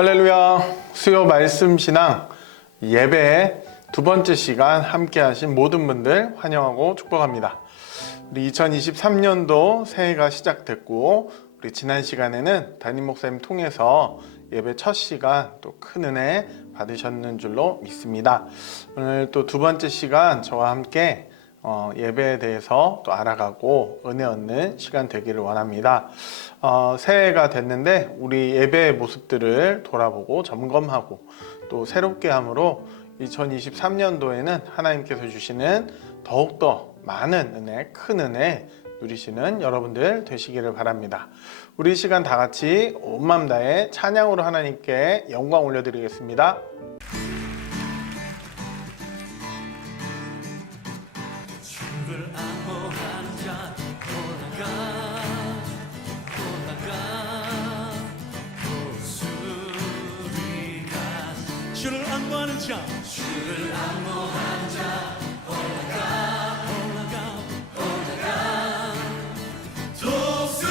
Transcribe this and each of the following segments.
할렐루야. 수요 말씀 신앙 예배 두 번째 시간 함께 하신 모든 분들 환영하고 축복합니다. 우리 2023년도 새해가 시작됐고, 우리 지난 시간에는 담임 목사님 통해서 예배 첫 시간 또 큰 은혜 받으셨는 줄로 믿습니다. 오늘 또 두 번째 시간 저와 함께 예배에 대해서 또 알아가고 은혜 얻는 시간 되기를 원합니다. 새해가 됐는데 우리 예배의 모습들을 돌아보고 점검하고 또 새롭게 함으로 2023년도에는 하나님께서 주시는 더욱더 많은 은혜, 큰 은혜 누리시는 여러분들 되시기를 바랍니다. 우리 시간 다 같이 온 마음 다해 찬양으로 하나님께 영광 올려드리겠습니다. 주를 안보하는 자 올라가 고수리가 주를 안보하는 자 올라가 도수리까지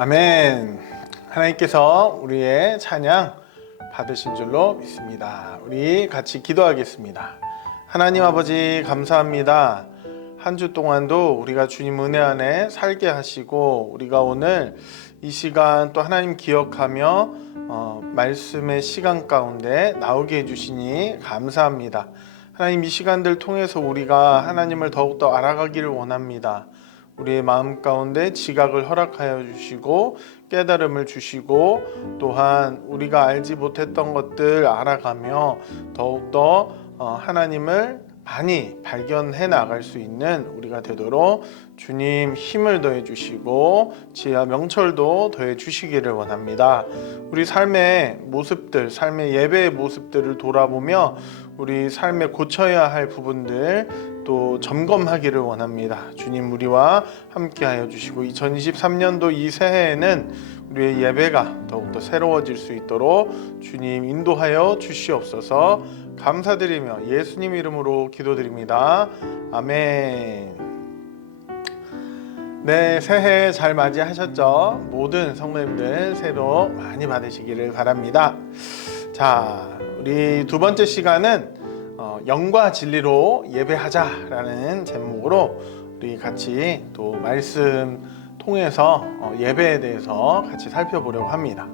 아멘. 하나님께서 우리의 찬양 받으신 줄로 믿습니다. 우리 같이 기도하겠습니다. 하나님 아버지 감사합니다. 한 주 동안도 우리가 주님 은혜 안에 살게 하시고, 우리가 오늘 이 시간 또 하나님 기억하며 말씀의 시간 가운데 나오게 해주시니 감사합니다. 하나님, 이 시간들 통해서 우리가 하나님을 더욱더 알아가기를 원합니다. 우리의 마음 가운데 지각을 허락하여 주시고 깨달음을 주시고, 또한 우리가 알지 못했던 것들 알아가며 더욱더 하나님을 많이 발견해 나갈 수 있는 우리가 되도록 주님 힘을 더해 주시고 지혜와 명철도 더해 주시기를 원합니다. 우리 삶의 모습들, 삶의 예배의 모습들을 돌아보며 우리 삶에 고쳐야 할 부분들 또 점검하기를 원합니다. 주님 우리와 함께 하여 주시고 2023년도 이 새해에는 우리의 예배가 더욱더 새로워질 수 있도록 주님 인도하여 주시옵소서. 감사드리며 예수님 이름으로 기도드립니다. 아멘. 네, 새해 잘 맞이하셨죠? 모든 성도님들 새해 복 많이 받으시기를 바랍니다. 자, 우리 두 번째 시간은 영과 진리로 예배하자라는 제목으로 우리 같이 또 말씀 통해서 예배에 대해서 같이 살펴보려고 합니다.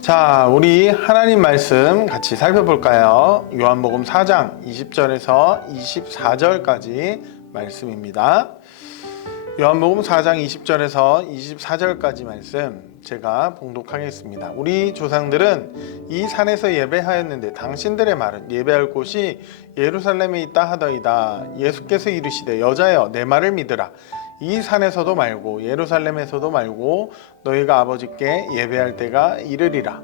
자, 우리 하나님 말씀 같이 살펴볼까요? 요한복음 4장 20절에서 24절까지 말씀입니다. 요한복음 4장 20절에서 24절까지 말씀 제가 봉독하겠습니다. 우리 조상들은 이 산에서 예배하였는데 당신들의 말은 예배할 곳이 예루살렘에 있다 하더이다. 예수께서 이르시되 여자여 내 말을 믿으라. 이 산에서도 말고 예루살렘에서도 말고 너희가 아버지께 예배할 때가 이르리라.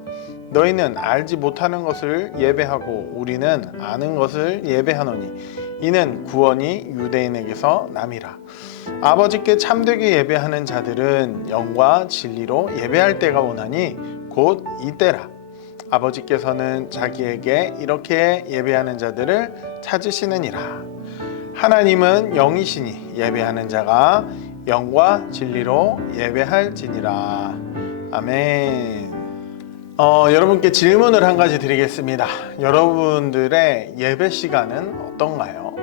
너희는 알지 못하는 것을 예배하고 우리는 아는 것을 예배하노니 이는 구원이 유대인에게서 남이라. 아버지께 참되게 예배하는 자들은 영과 진리로 예배할 때가 오나니 곧 이때라. 아버지께서는 자기에게 이렇게 예배하는 자들을 찾으시느니라. 하나님은 영이시니 예배하는 자가 영과 진리로 예배할지니라. 아멘. 여러분께 질문을 한 가지 드리겠습니다. 여러분들의 예배 시간은 어떤가요?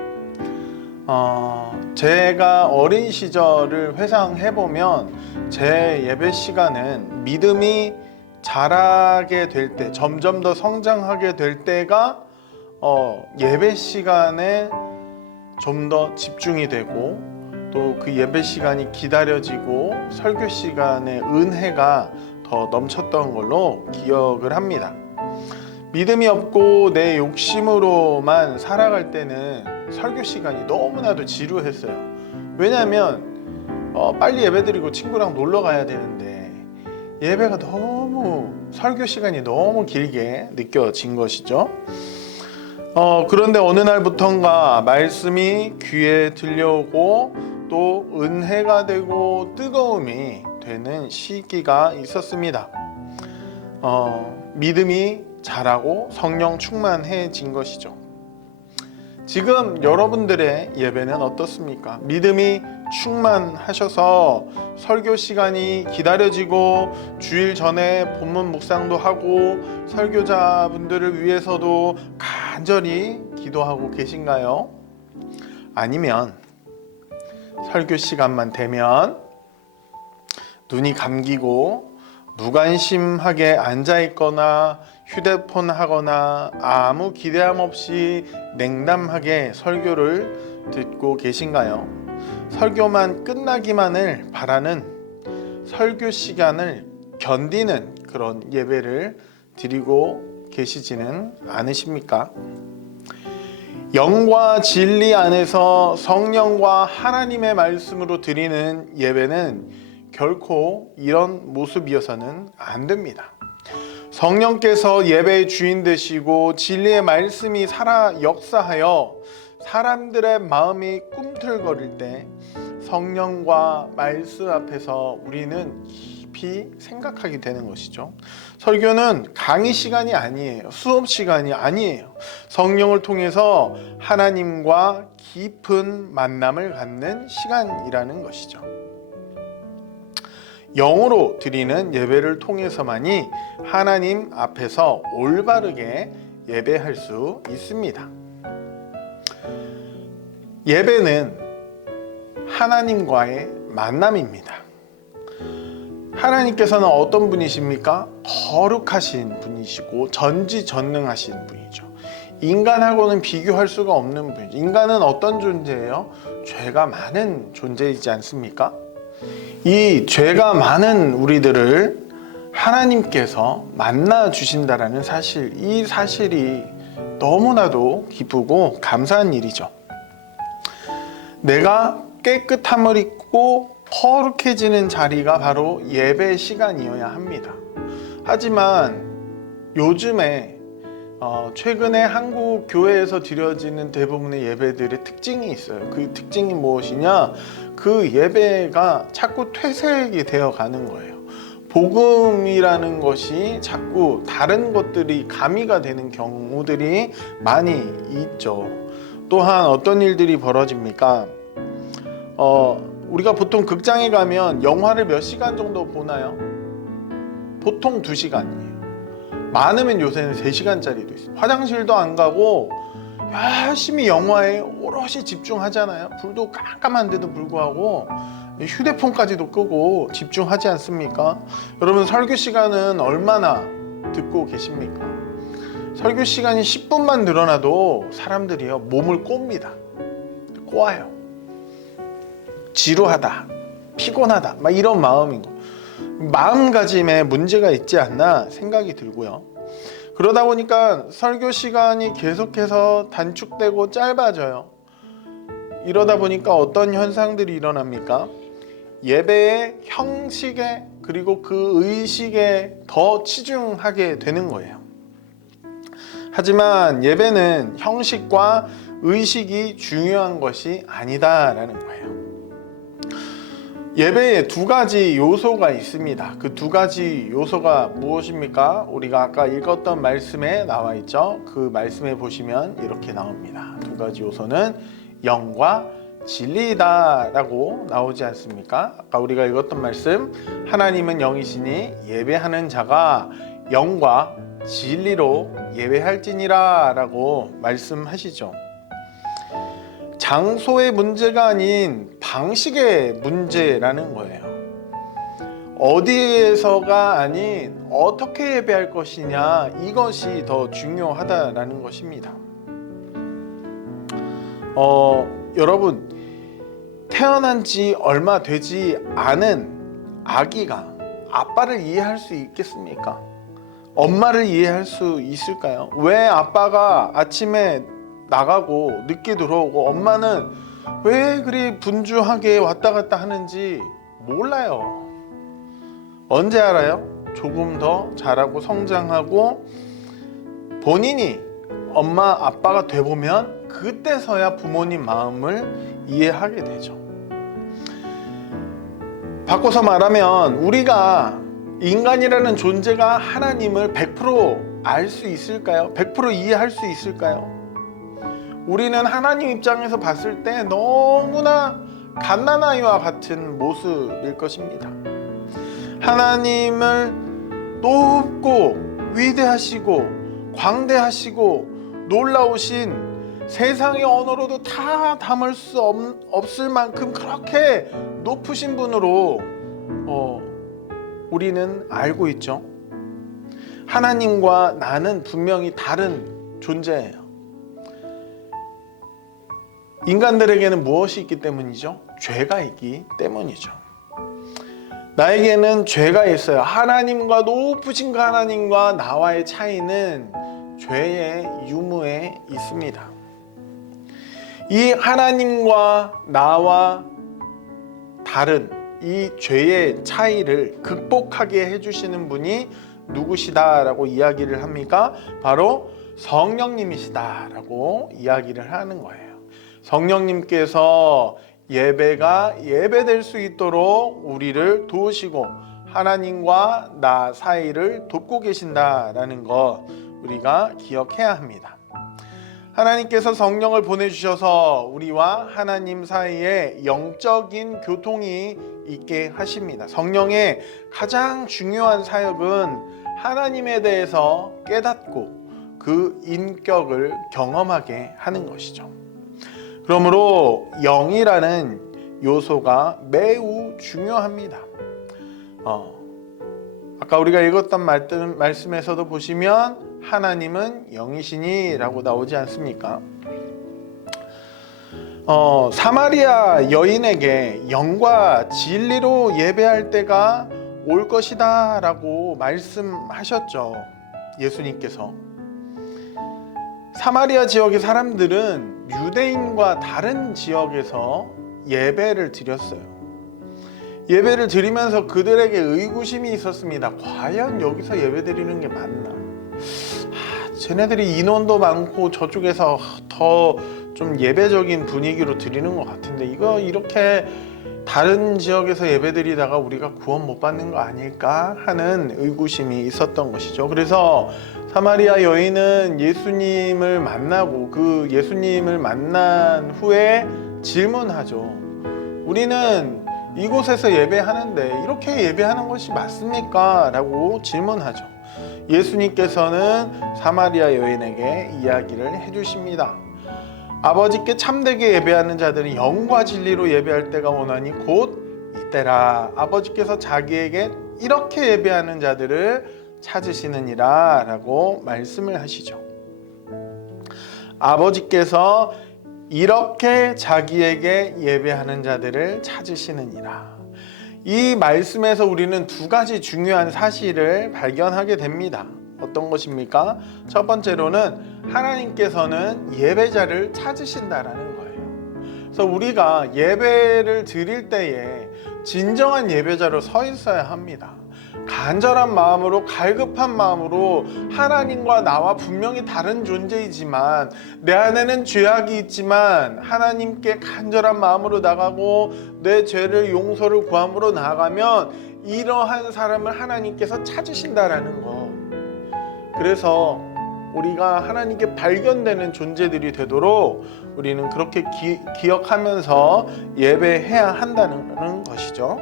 제가 어린 시절을 회상해보면 제 예배 시간은 믿음이 자라게 될 때, 점점 더 성장하게 될 때가 예배 시간에 좀 더 집중이 되고 또 그 예배 시간이 기다려지고 설교 시간에 은혜가 더 넘쳤던 걸로 기억을 합니다. 믿음이 없고 내 욕심으로만 살아갈 때는 설교 시간이 너무나도 지루했어요. 왜냐하면 빨리 예배드리고 친구랑 놀러 가야 되는데 예배가 너무 설교 시간이 너무 길게 느껴진 것이죠. 그런데 어느 날부턴가 말씀이 귀에 들려오고 또 은혜가 되고 뜨거움이 되는 시기가 있었습니다. 믿음이 자라고 성령 충만해진 것이죠. 지금 여러분들의 예배는 어떻습니까? 믿음이 충만하셔서 설교 시간이 기다려지고 주일 전에 본문 묵상도 하고 설교자분들을 위해서도 간절히 기도하고 계신가요? 아니면 설교 시간만 되면 눈이 감기고 무관심하게 앉아있거나 휴대폰 하거나 아무 기대함 없이 냉담하게 설교를 듣고 계신가요? 설교만 끝나기만을 바라는 설교 시간을 견디는 그런 예배를 드리고 계시지는 않으십니까? 영과 진리 안에서 성령과 하나님의 말씀으로 드리는 예배는 결코 이런 모습이어서는 안 됩니다. 성령께서 예배의 주인 되시고 진리의 말씀이 살아 역사하여 사람들의 마음이 꿈틀거릴 때 성령과 말씀 앞에서 우리는 깊이 생각하게 되는 것이죠. 설교는 강의 시간이 아니에요. 수업 시간이 아니에요. 성령을 통해서 하나님과 깊은 만남을 갖는 시간이라는 것이죠. 영으로 드리는 예배를 통해서만이 하나님 앞에서 올바르게 예배할 수 있습니다. 예배는 하나님과의 만남입니다. 하나님께서는 어떤 분이십니까? 거룩하신 분이시고 전지전능하신 분이죠. 인간하고는 비교할 수가 없는 분이죠. 인간은 어떤 존재예요? 죄가 많은 존재이지 않습니까? 이 죄가 많은 우리들을 하나님께서 만나 주신다라는 사실, 이 사실이 너무나도 기쁘고 감사한 일이죠. 내가 깨끗함을 입고 거룩해지는 자리가 바로 예배 시간이어야 합니다. 하지만 요즘에 최근에 한국 교회에서 드려지는 대부분의 예배들의 특징이 있어요. 그 특징이 무엇이냐? 그 예배가 자꾸 퇴색이 되어 가는 거예요. 복음이라는 것이 자꾸 다른 것들이 가미가 되는 경우들이 많이 있죠. 또한 어떤 일들이 벌어집니까? 우리가 보통 극장에 가면 영화를 몇 시간 정도 보나요? 보통 2시간이에요. 많으면 요새는 3시간짜리도 있어요. 화장실도 안 가고 열심히 영화에 오롯이 집중하잖아요. 불도 깜깜한데도 불구하고 휴대폰까지도 끄고 집중하지 않습니까? 여러분, 설교 시간은 얼마나 듣고 계십니까? 설교 시간이 10분만 늘어나도 사람들이요 몸을 꼽니다. 꼬아요. 지루하다, 피곤하다, 막 이런 마음인 거예요. 마음가짐에 문제가 있지 않나 생각이 들고요. 그러다 보니까 설교 시간이 계속해서 단축되고 짧아져요. 이러다 보니까 어떤 현상들이 일어납니까? 예배의 형식에 그리고 그 의식에 더 치중하게 되는 거예요. 하지만 예배는 형식과 의식이 중요한 것이 아니다라는 거예요. 예배에 2가지 요소가 있습니다. 그 2가지 요소가 무엇입니까? 우리가 아까 읽었던 말씀에 나와 있죠. 그 말씀에 보시면 이렇게 나옵니다. 2가지 요소는 영과 진리이다 라고 나오지 않습니까? 아까 우리가 읽었던 말씀, 하나님은 영이시니 예배하는 자가 영과 진리로 예배할지니라 라고 말씀하시죠. 장소의 문제가 아닌 방식의 문제라는 거예요. 어디에서가 아닌 어떻게 예배할 것이냐, 이것이 더 중요하다라는 것입니다. 여러분, 태어난 지 얼마 되지 않은 아기가 아빠를 이해할 수 있겠습니까? 엄마를 이해할 수 있을까요? 왜 아빠가 아침에 나가고 늦게 들어오고 엄마는 왜 그리 분주하게 왔다 갔다 하는지 몰라요. 언제 알아요? 조금 더 자라고 성장하고 본인이 엄마 아빠가 돼보면 그때서야 부모님 마음을 이해하게 되죠. 바꿔서 말하면 우리가 인간이라는 존재가 하나님을 100% 알 수 있을까요? 100% 이해할 수 있을까요? 우리는 하나님 입장에서 봤을 때 너무나 갓난아이와 같은 모습일 것입니다. 하나님을 높고 위대하시고 광대하시고 놀라우신 세상의 언어로도 다 담을 수 없을 만큼 그렇게 높으신 분으로 우리는 알고 있죠. 하나님과 나는 분명히 다른 존재예요. 인간들에게는 무엇이 있기 때문이죠? 죄가 있기 때문이죠. 나에게는 죄가 있어요. 하나님과 높으신 그 하나님과 나와의 차이는 죄의 유무에 있습니다. 이 하나님과 나와 다른 이 죄의 차이를 극복하게 해주시는 분이 누구시다라고 이야기를 합니까? 바로 성령님이시다라고 이야기를 하는 거예요. 성령님께서 예배가 예배될 수 있도록 우리를 도우시고 하나님과 나 사이를 돕고 계신다라는 것 우리가 기억해야 합니다. 하나님께서 성령을 보내주셔서 우리와 하나님 사이에 영적인 교통이 있게 하십니다. 성령의 가장 중요한 사역은 하나님에 대해서 깨닫고 그 인격을 경험하게 하는 것이죠. 그러므로 영이라는 요소가 매우 중요합니다. 아까 우리가 읽었던 말씀에서도 보시면 하나님은 영이시니 라고 나오지 않습니까? 사마리아 여인에게 영과 진리로 예배할 때가 올 것이다 라고 말씀하셨죠. 예수님께서. 사마리아 지역의 사람들은 유대인과 다른 지역에서 예배를 드렸어요. 예배를 드리면서 그들에게 의구심이 있었습니다. 과연 여기서 예배 드리는 게 맞나? 쟤네들이 인원도 많고 저쪽에서 더 좀 예배적인 분위기로 드리는 것 같은데 이거 이렇게 다른 지역에서 예배드리다가 우리가 구원 못 받는 거 아닐까 하는 의구심이 있었던 것이죠. 그래서 사마리아 여인은 예수님을 만나고 그 예수님을 만난 후에 질문하죠. 우리는 이곳에서 예배하는데 이렇게 예배하는 것이 맞습니까? 라고 질문하죠. 예수님께서는 사마리아 여인에게 이야기를 해주십니다. 아버지께 참되게 예배하는 자들은 영과 진리로 예배할 때가 오나니 곧 이때라. 아버지께서 자기에게 이렇게 예배하는 자들을 찾으시느니라 라고 말씀을 하시죠. 아버지께서 이렇게 자기에게 예배하는 자들을 찾으시느니라. 이 말씀에서 우리는 두 가지 중요한 사실을 발견하게 됩니다. 어떤 것입니까? 첫 번째로는 하나님께서는 예배자를 찾으신다라는 거예요. 그래서 우리가 예배를 드릴 때에 진정한 예배자로 서 있어야 합니다. 간절한 마음으로, 갈급한 마음으로 하나님과 나와 분명히 다른 존재이지만 내 안에는 죄악이 있지만 하나님께 간절한 마음으로 나가고 내 죄를 용서를 구함으로 나아가면 이러한 사람을 하나님께서 찾으신다라는 것. 그래서 우리가 하나님께 발견되는 존재들이 되도록 우리는 그렇게 기억하면서 예배해야 한다는 것이죠.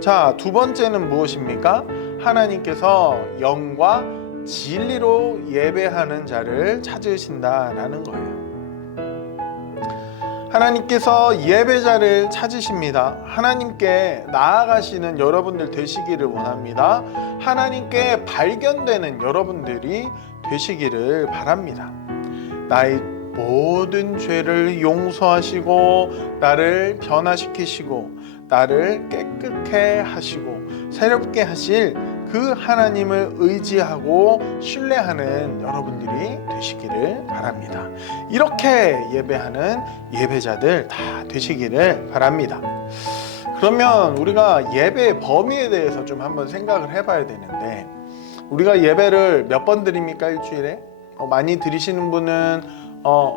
자, 두 번째는 무엇입니까? 하나님께서 영과 진리로 예배하는 자를 찾으신다라는 거예요. 하나님께서 예배자를 찾으십니다. 하나님께 나아가시는 여러분들 되시기를 원합니다. 하나님께 발견되는 여러분들이 되시기를 바랍니다. 나의 모든 죄를 용서하시고 나를 변화시키시고 나를 깨끗게 하시고 새롭게 하실 그 하나님을 의지하고 신뢰하는 여러분들이 되시기를 바랍니다. 이렇게 예배하는 예배자들 다 되시기를 바랍니다. 그러면 우리가 예배의 범위에 대해서 좀 한번 생각을 해봐야 되는데, 우리가 예배를 몇 번 드립니까? 일주일에? 많이 드리시는 분은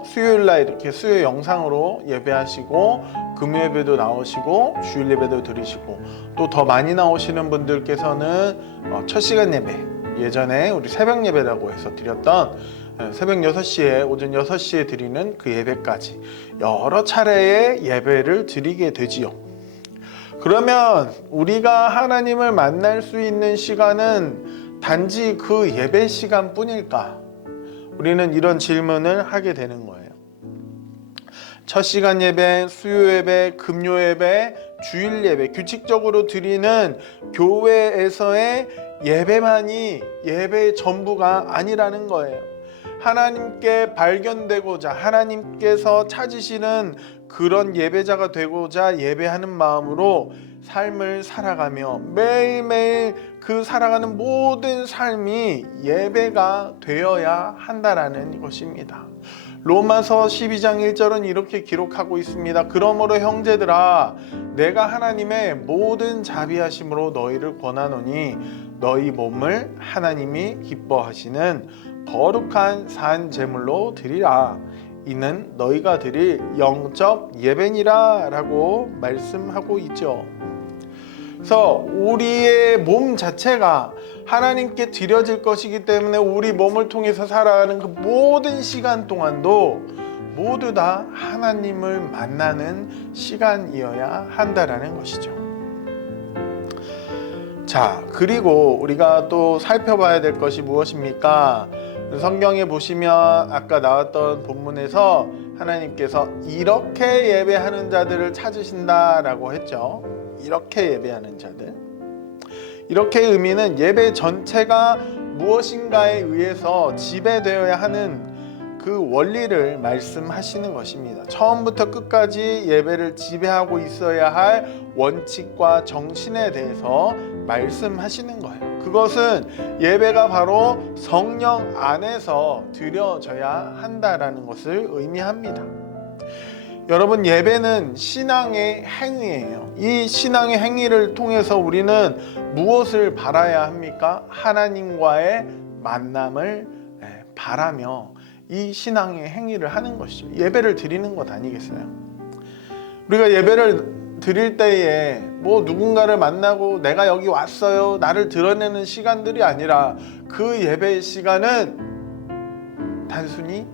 수요일날 이렇게 수요 영상으로 예배하시고 금요 예배도 나오시고 주일 예배도 드리시고, 또 더 많이 나오시는 분들께서는 첫 시간 예배, 예전에 우리 새벽 예배라고 해서 드렸던 새벽 6시에 오전 6시에 드리는 그 예배까지 여러 차례의 예배를 드리게 되지요. 그러면 우리가 하나님을 만날 수 있는 시간은 단지 그 예배 시간 뿐일까? 우리는 이런 질문을 하게 되는 거예요. 첫 시간 예배, 수요 예배, 금요 예배, 주일 예배, 규칙적으로 드리는 교회에서의 예배만이 예배의 전부가 아니라는 거예요. 하나님께 발견되고자, 하나님께서 찾으시는 그런 예배자가 되고자 예배하는 마음으로 삶을 살아가며 매일매일 그 살아가는 모든 삶이 예배가 되어야 한다라는 것입니다. 로마서 12장 1절은 이렇게 기록하고 있습니다. 그러므로 형제들아, 내가 하나님의 모든 자비하심으로 너희를 권하노니 너희 몸을 하나님이 기뻐하시는 거룩한 산 제물로 드리라. 이는 너희가 드릴 영적 예배니라 라고 말씀하고 있죠. 그래서 우리의 몸 자체가 하나님께 드려질 것이기 때문에 우리 몸을 통해서 살아가는 그 모든 시간 동안도 모두 다 하나님을 만나는 시간이어야 한다라는 것이죠. 자, 그리고 우리가 또 살펴봐야 될 것이 무엇입니까? 성경에 보시면 아까 나왔던 본문에서 하나님께서 이렇게 예배하는 자들을 찾으신다라고 했죠. 이렇게 예배하는 자들. 이렇게 의미는 예배 전체가 무엇인가에 의해서 지배되어야 하는 그 원리를 말씀하시는 것입니다. 처음부터 끝까지 예배를 지배하고 있어야 할 원칙과 정신에 대해서 말씀하시는 거예요. 그것은 예배가 바로 성령 안에서 드려져야 한다라는 것을 의미합니다. 여러분, 예배는 신앙의 행위예요. 이 신앙의 행위를 통해서 우리는 무엇을 바라야 합니까? 하나님과의 만남을 바라며 이 신앙의 행위를 하는 것이죠. 예배를 드리는 것 아니겠어요? 우리가 예배를 드릴 때에 뭐 누군가를 만나고 내가 여기 왔어요 나를 드러내는 시간들이 아니라 그 예배의 시간은 단순히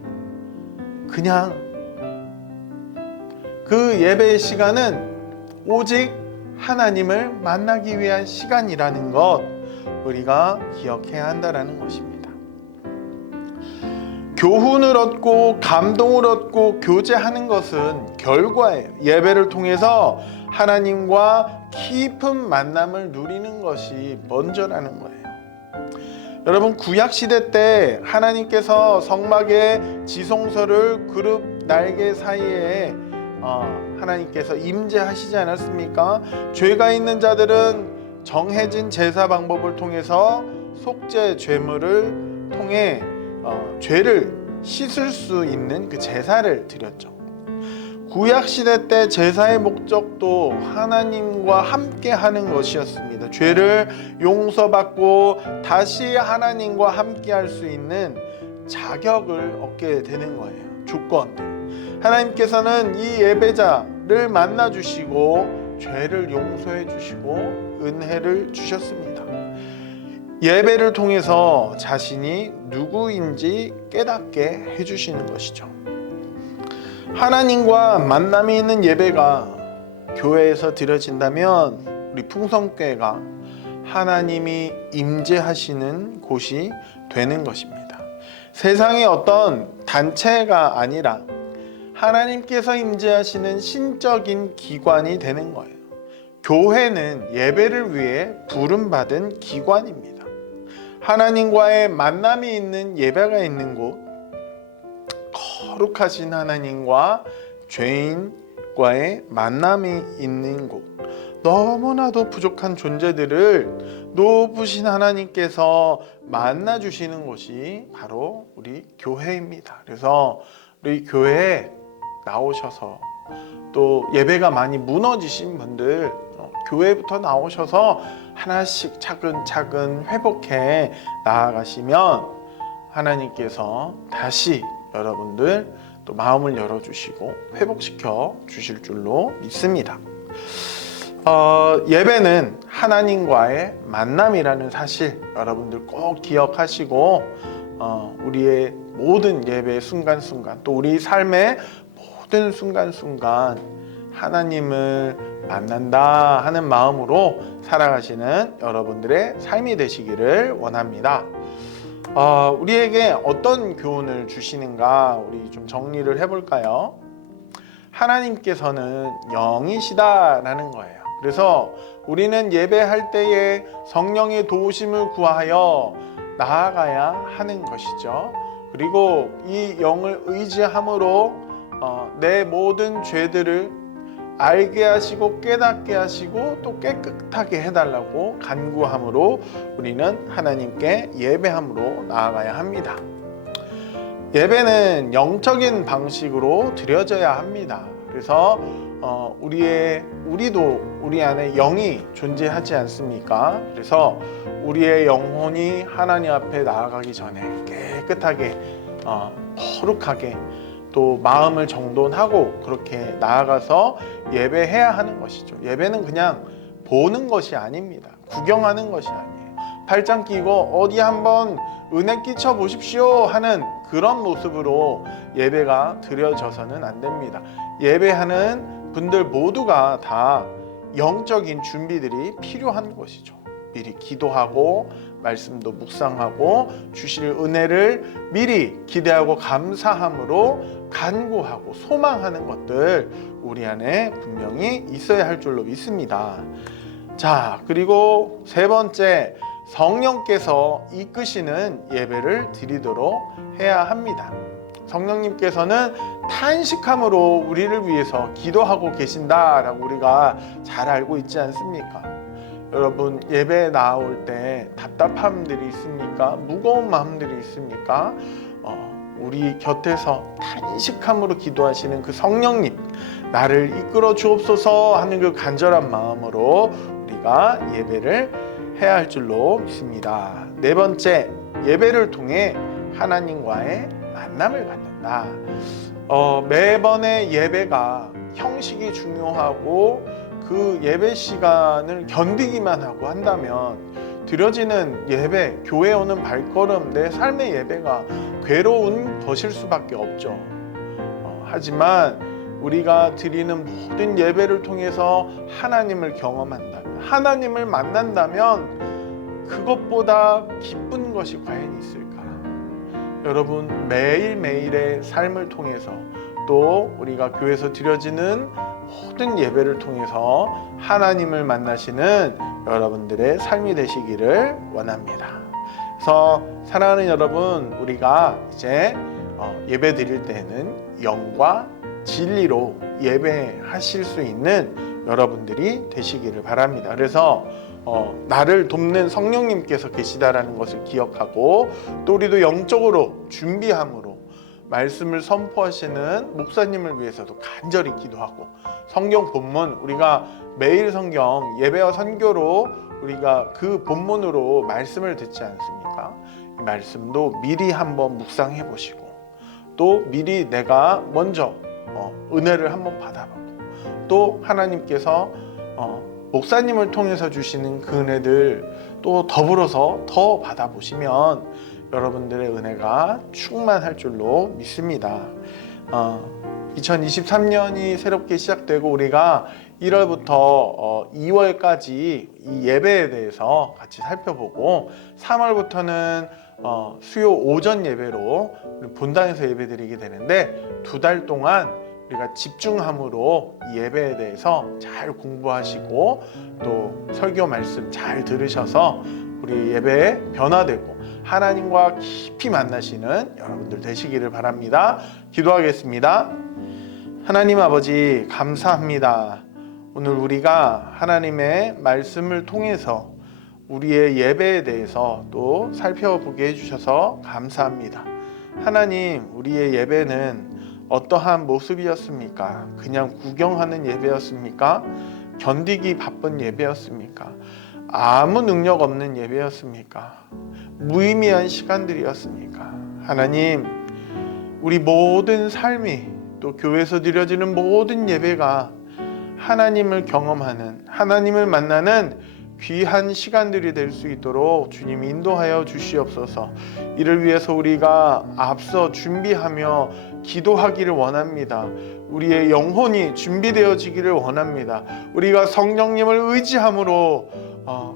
그냥 그 예배의 시간은 오직 하나님을 만나기 위한 시간이라는 것 우리가 기억해야 한다는 것입니다. 교훈을 얻고 감동을 얻고 교제하는 것은 결과예요. 예배를 통해서 하나님과 깊은 만남을 누리는 것이 먼저라는 거예요. 여러분, 구약시대 때 하나님께서 성막의 지성소를 그룹 날개 사이에 하나님께서 임재하시지 않았습니까? 죄가 있는 자들은 정해진 제사 방법을 통해서 속죄 제물을 통해 죄를 씻을 수 있는 그 제사를 드렸죠. 구약시대 때 제사의 목적도 하나님과 함께 하는 것이었습니다. 죄를 용서받고 다시 하나님과 함께 할 수 있는 자격을 얻게 되는 거예요. 조건들. 하나님께서는 이 예배자를 만나 주시고 죄를 용서해 주시고 은혜를 주셨습니다. 예배를 통해서 자신이 누구인지 깨닫게 해주시는 것이죠. 하나님과 만남이 있는 예배가 교회에서 드려진다면 우리 풍성교회가 하나님이 임재하시는 곳이 되는 것입니다. 세상의 어떤 단체가 아니라 하나님께서 임재하시는 신적인 기관이 되는 거예요. 교회는 예배를 위해 부름받은 기관입니다. 하나님과의 만남이 있는 예배가 있는 곳, 거룩하신 하나님과 죄인과의 만남이 있는 곳, 너무나도 부족한 존재들을 높으신 하나님께서 만나주시는 곳이 바로 우리 교회입니다. 그래서 우리 교회에 나오셔서 또 예배가 많이 무너지신 분들 교회부터 나오셔서 하나씩 차근차근 회복해 나아가시면 하나님께서 다시 여러분들 또 마음을 열어주시고 회복시켜 주실 줄로 믿습니다. 예배는 하나님과의 만남이라는 사실 여러분들 꼭 기억하시고 우리의 모든 예배의 순간순간 또 우리 삶의 모든 순간순간 하나님을 만난다 하는 마음으로 살아가시는 여러분들의 삶이 되시기를 원합니다. 우리에게 어떤 교훈을 주시는가 우리 좀 정리를 해볼까요? 하나님께서는 영이시다라는 거예요. 그래서 우리는 예배할 때에 성령의 도우심을 구하여 나아가야 하는 것이죠. 그리고 이 영을 의지함으로 내 모든 죄들을 알게 하시고 깨닫게 하시고 또 깨끗하게 해달라고 간구함으로 우리는 하나님께 예배함으로 나아가야 합니다. 예배는 영적인 방식으로 드려져야 합니다. 그래서 우리도 우리 안에 영이 존재하지 않습니까? 그래서 우리의 영혼이 하나님 앞에 나아가기 전에 깨끗하게 거룩하게 또 마음을 정돈하고 그렇게 나아가서 예배해야 하는 것이죠. 예배는 그냥 보는 것이 아닙니다. 구경하는 것이 아니에요. 팔짱 끼고 어디 한번 은혜 끼쳐 보십시오 하는 그런 모습으로 예배가 드려져서는 안 됩니다. 예배하는 분들 모두가 다 영적인 준비들이 필요한 것이죠. 미리 기도하고 말씀도 묵상하고 주실 은혜를 미리 기대하고 감사함으로 간구하고 소망하는 것들 우리 안에 분명히 있어야 할 줄로 믿습니다. 자, 그리고 세 번째, 성령께서 이끄시는 예배를 드리도록 해야 합니다. 성령님께서는 탄식함으로 우리를 위해서 기도하고 계신다라고 우리가 잘 알고 있지 않습니까? 여러분, 예배에 나올 때 답답함들이 있습니까? 무거운 마음들이 있습니까? 우리 곁에서 탄식함으로 기도하시는 그 성령님, 나를 이끌어 주옵소서 하는 그 간절한 마음으로 우리가 예배를 해야 할 줄로 믿습니다. 네 번째, 예배를 통해 하나님과의 만남을 갖는다. 매번의 예배가 형식이 중요하고 그 예배 시간을 견디기만 하고 한다면 드려지는 예배, 교회 오는 발걸음, 내 삶의 예배가 괴로운 것일 수밖에 없죠. 하지만 우리가 드리는 모든 예배를 통해서 하나님을 경험한다면, 하나님을 만난다면 그것보다 기쁜 것이 과연 있을까? 여러분, 매일매일의 삶을 통해서 또 우리가 교회에서 드려지는 모든 예배를 통해서 하나님을 만나시는 여러분들의 삶이 되시기를 원합니다. 그래서 사랑하는 여러분, 우리가 이제 예배 드릴 때는 영과 진리로 예배하실 수 있는 여러분들이 되시기를 바랍니다. 그래서 나를 돕는 성령님께서 계시다라는 것을 기억하고, 또 우리도 영적으로 준비함으로 말씀을 선포하시는 목사님을 위해서도 간절히 기도하고, 성경 본문, 우리가 매일 성경 예배와 선교로 우리가 그 본문으로 말씀을 듣지 않습니까? 이 말씀도 미리 한번 묵상해 보시고, 또 미리 내가 먼저 은혜를 한번 받아보고, 또 하나님께서 목사님을 통해서 주시는 그 은혜들 또 더불어서 더 받아보시면 여러분들의 은혜가 충만할 줄로 믿습니다. 2023년이 새롭게 시작되고 우리가 1월부터 2월까지 이 예배에 대해서 같이 살펴보고, 3월부터는 수요 오전 예배로 우리 본당에서 예배드리게 되는데, 2달 동안 우리가 집중함으로 이 예배에 대해서 잘 공부하시고 또 설교 말씀 잘 들으셔서 우리 예배에 변화되고 하나님과 깊이 만나시는 여러분들 되시기를 바랍니다. 기도하겠습니다. 하나님 아버지, 감사합니다. 오늘 우리가 하나님의 말씀을 통해서 우리의 예배에 대해서 또 살펴보게 해주셔서 감사합니다. 하나님, 우리의 예배는 어떠한 모습이었습니까? 그냥 구경하는 예배였습니까? 견디기 바쁜 예배였습니까? 아무 능력 없는 예배였습니까? 무의미한 시간들이었습니까? 하나님, 우리 모든 삶이, 또 교회에서 드려지는 모든 예배가 하나님을 경험하는, 하나님을 만나는 귀한 시간들이 될 수 있도록 주님 인도하여 주시옵소서. 이를 위해서 우리가 앞서 준비하며 기도하기를 원합니다. 우리의 영혼이 준비되어지기를 원합니다. 우리가 성령님을 의지함으로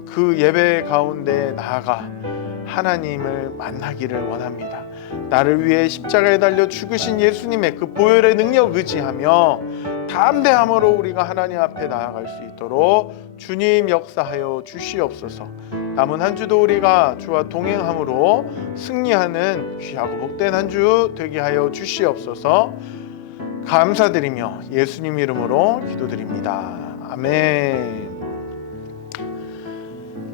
그 예배 가운데 나아가 하나님을 만나기를 원합니다. 나를 위해 십자가에 달려 죽으신 예수님의 그 보혈의 능력 의지하며 담대함으로 우리가 하나님 앞에 나아갈 수 있도록 주님 역사하여 주시옵소서. 남은 한 주도 우리가 주와 동행함으로 승리하는 귀하고 복된 한 주 되게 하여 주시옵소서. 감사드리며 예수님 이름으로 기도드립니다. 아멘.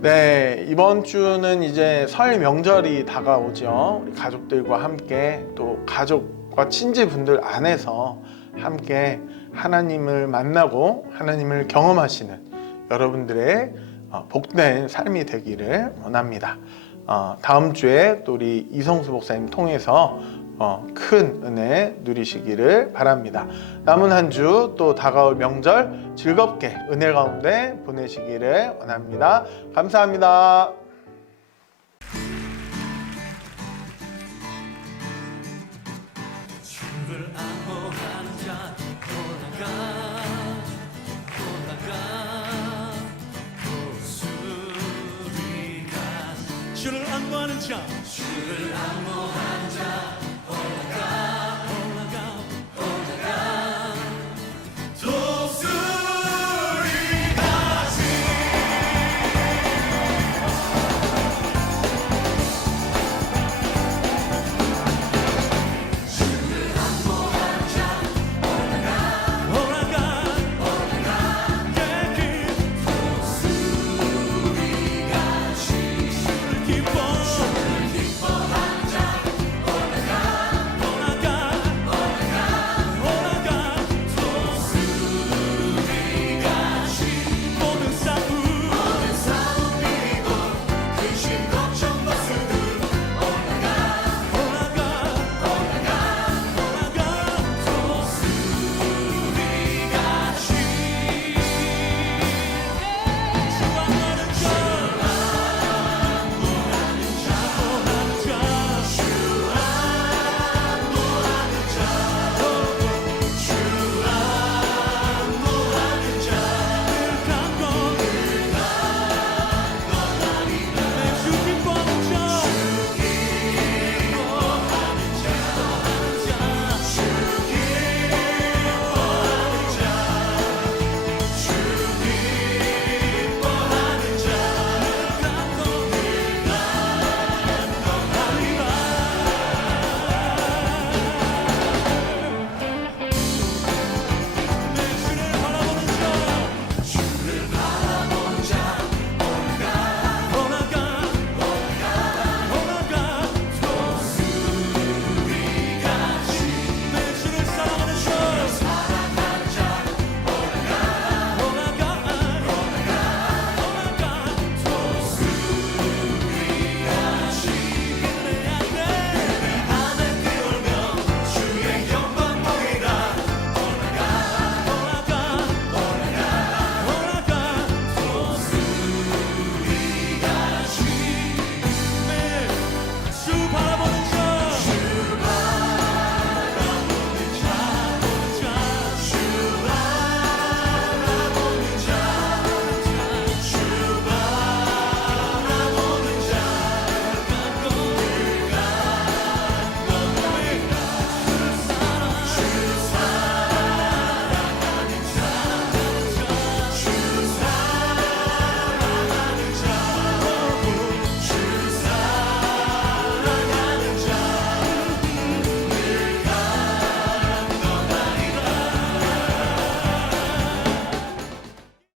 네, 이번 주는 이제 설 명절이 다가오죠. 우리 가족들과 함께, 또 가족과 친지분들 안에서 함께 하나님을 만나고 하나님을 경험하시는 여러분들의 복된 삶이 되기를 원합니다. 다음 주에 또 우리 이성수 목사님 통해서 큰 은혜 누리시기를 바랍니다. 남은 한 주 또 다가올 명절 즐겁게 은혜 가운데 보내시기를 원합니다. 감사합니다. 주를 안보하는 자 돌아가 고수리가 주를 안보하는 자